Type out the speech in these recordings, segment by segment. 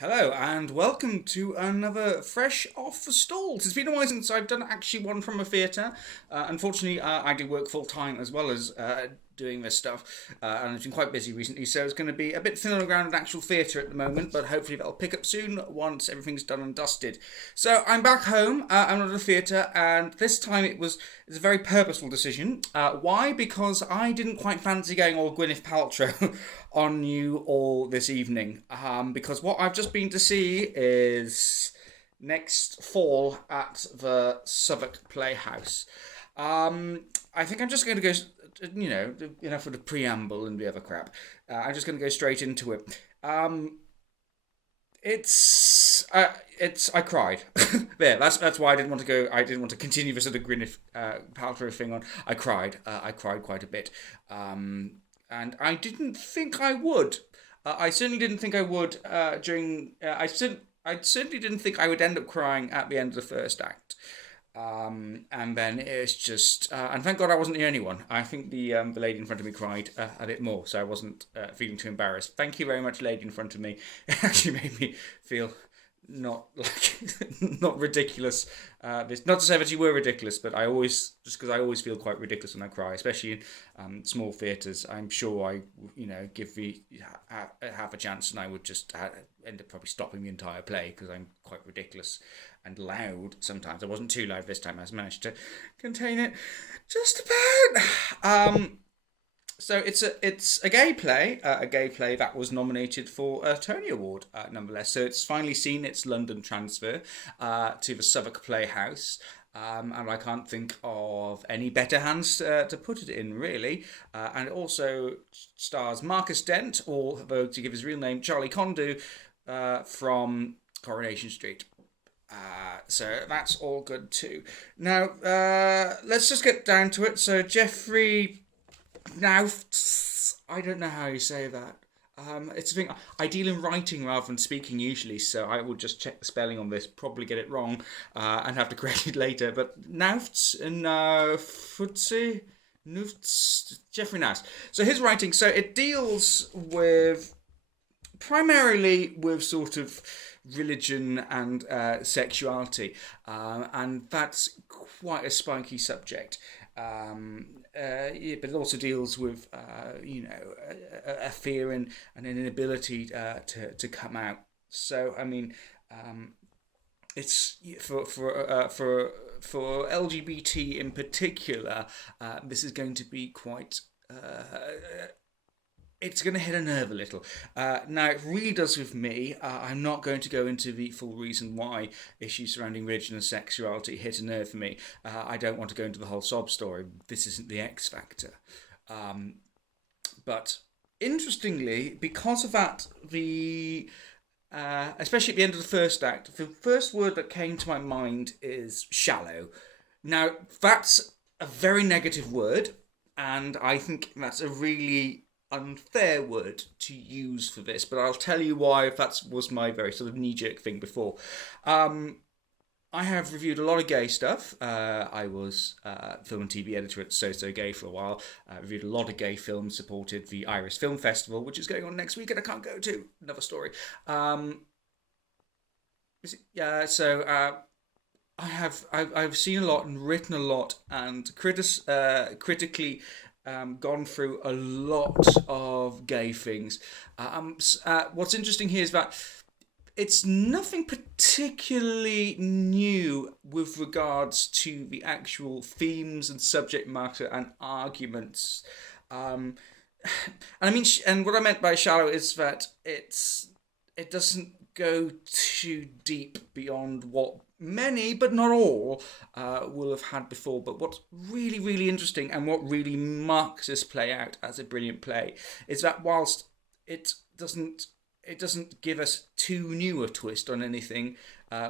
Hello and welcome to another Fresh Off the Stalls. It's been a while since I've done actually one from a theatre. Unfortunately, I do work full time as well as doing this stuff, and I've been quite busy recently, so it's going to be a bit thin on the ground in actual theatre at the moment, but hopefully that'll pick up soon once everything's done and dusted. So I'm back home, I'm not at the theatre, and this time it's a very purposeful decision. Why? Because I didn't quite fancy going all Gwyneth Paltrow on you all this evening. Because what I've just been to see is next fall at the Southwark Playhouse. I think I'm just going to go, enough of the preamble and the other crap. I'm just going to go straight into it. I cried. There, that's why I didn't want to go. I didn't want to continue the sort of Gwyneth Paltrow thing on. I cried. I cried quite a bit. And I didn't think I would. I certainly didn't think I would during. I certainly didn't think I would end up crying at the end of the first act. And then it's just, and thank God I wasn't the only one. I think the lady in front of me cried a bit more, so I wasn't feeling too embarrassed. Thank you very much, lady in front of me. It actually made me feel not like not ridiculous. This not to say that you were ridiculous, but I always just because I always feel quite ridiculous when I cry, especially in small theatres. I'm sure I give the half a chance, and I would just end up probably stopping the entire play because I'm quite ridiculous and loud sometimes. I wasn't too loud this time. I managed to contain it just about. So it's a gay play that was nominated for a Tony Award, nonetheless. So it's finally seen its London transfer to the Southwark Playhouse. And I can't think of any better hands to put it in, really. And it also stars Marcus Dent, although to give his real name, Charlie Condou, from Coronation Street. So that's all good too. Now, let's just get down to it. So Geoffrey Nauffts, I don't know how you say that. It's a thing. I deal in writing rather than speaking usually, so I will just check the spelling on this, probably get it wrong, and have to correct it later. But Nauffts and Futsi, Nauffts, Geoffrey Nauffts. So his writing, so it deals with primarily with sort of religion and sexuality, and that's quite a spiky subject. But it also deals with, a fear and an inability to come out. So I mean, it's for LGBT in particular. This is going to be quite. It's going to hit a nerve a little. Now, it really does with me. I'm not going to go into the full reason why issues surrounding religion and sexuality hit a nerve for me. I don't want to go into the whole sob story. This isn't the X Factor. But interestingly, because of that, especially at the end of the first act, the first word that came to my mind is shallow. Now, that's a very negative word, and I think that's a really unfair word to use for this, but I'll tell you why if that was my very sort of knee-jerk thing before. I have reviewed a lot of gay stuff. I was film and TV editor at So So Gay for a while. Reviewed a lot of gay films, supported the Irish Film Festival, which is going on next week and I can't go to. Another story. I've seen a lot and written a lot and critically gone through a lot of gay things. What's interesting here is that it's nothing particularly new with regards to the actual themes and subject matter and arguments. And I mean, and what I meant by shallow is that it doesn't go too deep beyond what many, but not all, will have had before. But what's really, really interesting and what really marks this play out as a brilliant play is that whilst it doesn't give us too new a twist on anything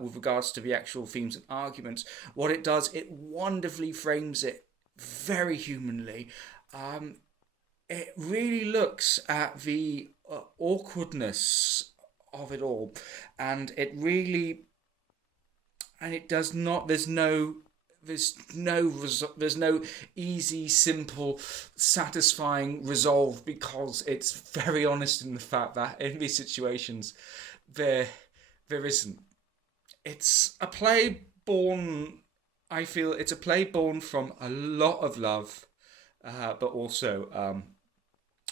with regards to the actual themes and arguments, what it does, it wonderfully frames it very humanly. It really looks at the awkwardness of it all, and it does not, there's no there's no easy, simple, satisfying resolve, because it's very honest in the fact that in these situations there isn't. It's a play born. I feel it's a play born from a lot of love, but also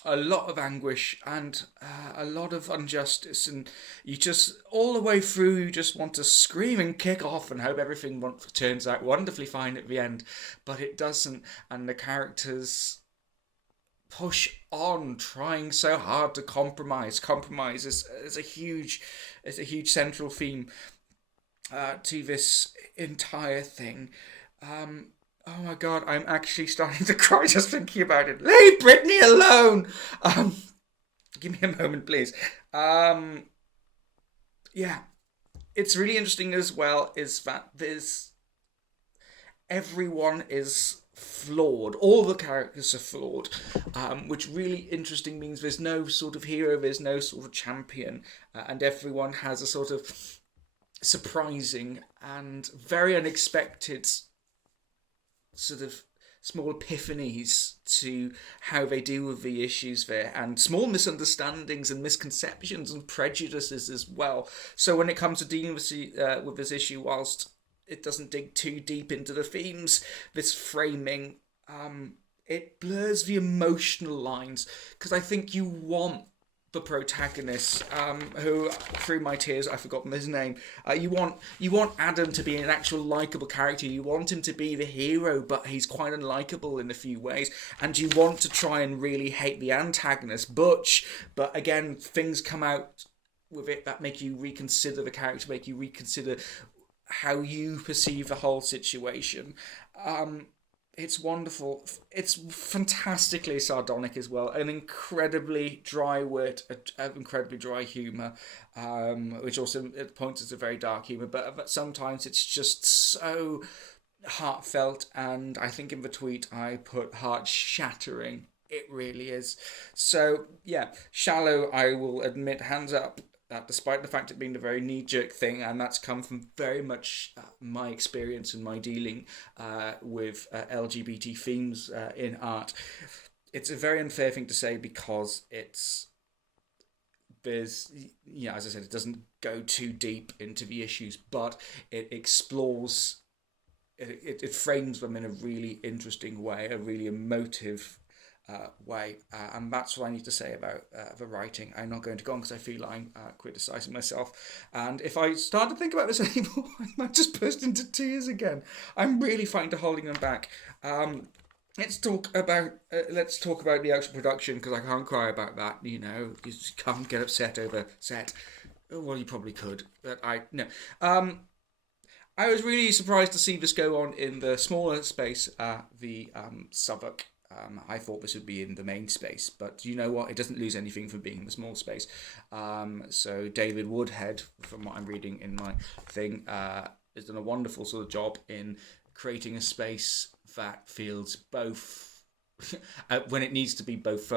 a lot of anguish and a lot of injustice, and you just all the way through you just want to scream and kick off and hope everything turns out wonderfully fine at the end, but it doesn't, and the characters push on trying so hard to compromise is a huge central theme to this entire thing. Oh my god, I'm actually starting to cry just thinking about it. Leave Brittany alone! Give me a moment, please. Yeah. It's really interesting as well is that everyone is flawed. All the characters are flawed, which really interesting means there's no sort of hero, there's no sort of champion, and everyone has a sort of surprising and very unexpected sort of small epiphanies to how they deal with the issues there, and small misunderstandings and misconceptions and prejudices as well. So when it comes to dealing with this issue, whilst it doesn't dig too deep into the themes, this framing, it blurs the emotional lines, because I think you want the protagonist, who through my tears I've forgotten his name. You want Adam to be an actual likable character. You want him to be the hero, but he's quite unlikable in a few ways. And you want to try and really hate the antagonist, Butch. But again, things come out with it that make you reconsider the character, make you reconsider how you perceive the whole situation. It's wonderful. It's fantastically sardonic as well. An incredibly dry wit, incredibly dry humour, which also at points is a very dark humour, but sometimes it's just so heartfelt, and I think in the tweet I put heart-shattering. It really is. So, yeah, Shallow, I will admit, hands up, despite the fact it being a very knee-jerk thing, and that's come from very much my experience and my dealing with LGBT themes in art. It's a very unfair thing to say, because as I said, it doesn't go too deep into the issues, but it explores, it frames them in a really interesting way, a really emotive way, and that's what I need to say about the writing. I'm not going to go on because I feel I'm criticising myself, and if I start to think about this anymore, I might just burst into tears again. I'm really fighting to holding them back. Let's talk about the actual production, because I can't cry about that. You just can't get upset over set. Well, you probably could, but no. I was really surprised to see this go on in the smaller space, the Southwark. I thought this would be in the main space, but you know what? It doesn't lose anything from being in the small space. So David Woodhead, from what I'm reading in my thing, has done a wonderful sort of job in creating a space that feels both, when it needs to be both,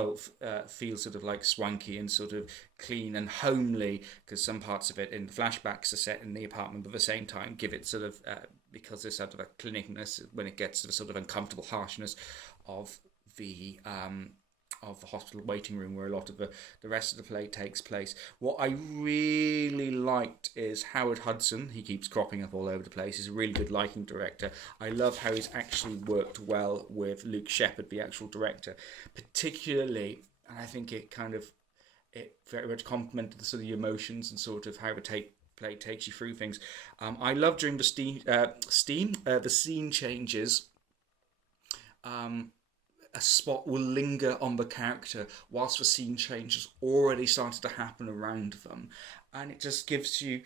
feels sort of like swanky and sort of clean and homely, because some parts of it in the flashbacks are set in the apartment, but at the same time give it sort of, because there's sort of a clinicness when it gets to the sort of uncomfortable harshness of the hospital waiting room, where a lot of the rest of the play takes place. What I really liked is Howard Hudson. He keeps cropping up all over the place. He's a really good lighting director. I love how he's actually worked well with Luke Shepherd, the actual director, particularly, and I think it very much complemented the sort of emotions and sort of how the play takes you through things. I love during the scene changes. A spot will linger on the character whilst the scene change has already started to happen around them, and it just gives you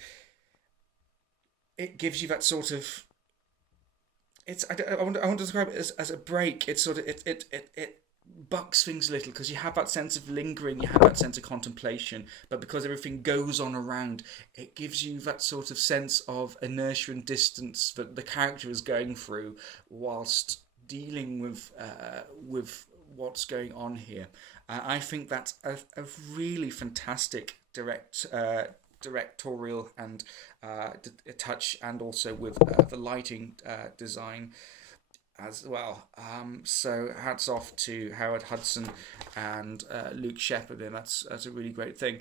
that sort of, I want to describe it as a break. It's sort of it bucks things a little, because you have that sense of lingering, you have that sense of contemplation, but because everything goes on around, it gives you that sort of sense of inertia and distance that the character is going through whilst dealing with what's going on here. I think that's a really fantastic directorial and touch, and also with the lighting design as well. So hats off to Howard Hudson and Luke Shepherd, and that's a really great thing.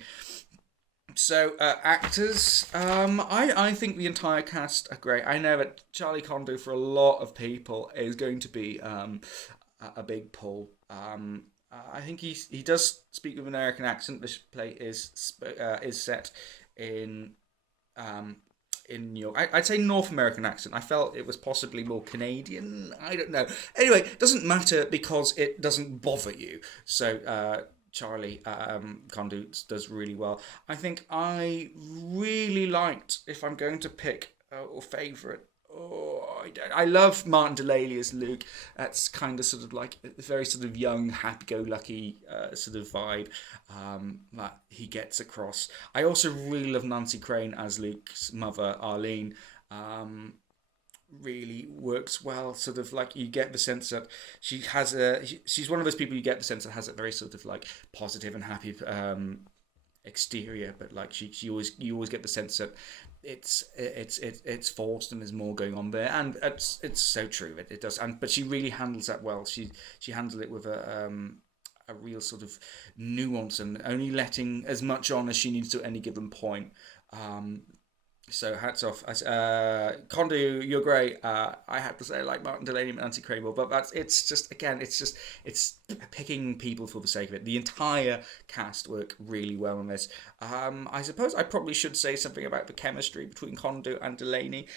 So actors, I think the entire cast are great. I know that Charlie Condou for a lot of people is going to be a big pull. I think he does speak with an American accent. This play is set in um, in New York. I'd say North American accent. I felt it was possibly more Canadian. I don't know. Anyway, it doesn't matter because it doesn't bother you. So Charlie Condou does really well. I think I really liked, if I'm going to pick a favourite, I love Martin Delaney as Luke. That's kind of sort of like a very sort of young, happy-go-lucky sort of vibe that he gets across. I also really love Nancy Crane as Luke's mother, Arlene. Really works well. Sort of like you get the sense that she's one of those people you get the sense that has a very sort of like positive and happy exterior, but like you always get the sense that it's forced and there's more going on there, and it's so true. It does, but she really handles that well. She handles it with a real sort of nuance and only letting as much on as she needs to at any given point. So hats off. Condou, you're great. I have to say I like Martin Delaney and Nancy Crane, but it's picking people for the sake of it. The entire cast work really well on this. I suppose I probably should say something about the chemistry between Condou and Delaney.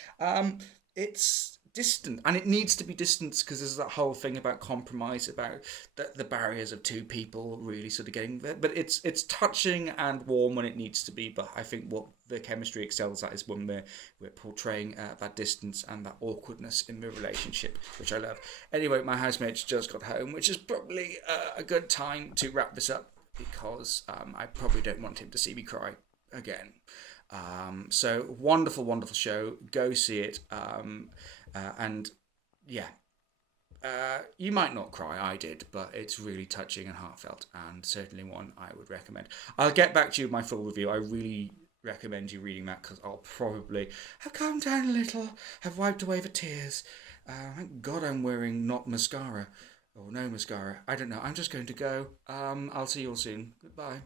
It's distant, and it needs to be distant because there's that whole thing about compromise, about the barriers of two people really sort of getting there. But it's touching and warm when it needs to be. But I think what the chemistry excels at is when we're portraying that distance and that awkwardness in the relationship, which I love. Anyway, my housemate's just got home, which is probably a good time to wrap this up because I probably don't want him to see me cry again. So wonderful, wonderful show. Go see it. And yeah, you might not cry. I did, but it's really touching and heartfelt, and certainly one I would recommend. I'll get back to you with my full review. I really recommend you reading that because I'll probably have calmed down a little, have wiped away the tears. Thank God I'm wearing not mascara or no mascara. I don't know. I'm just going to go. I'll see you all soon. Goodbye.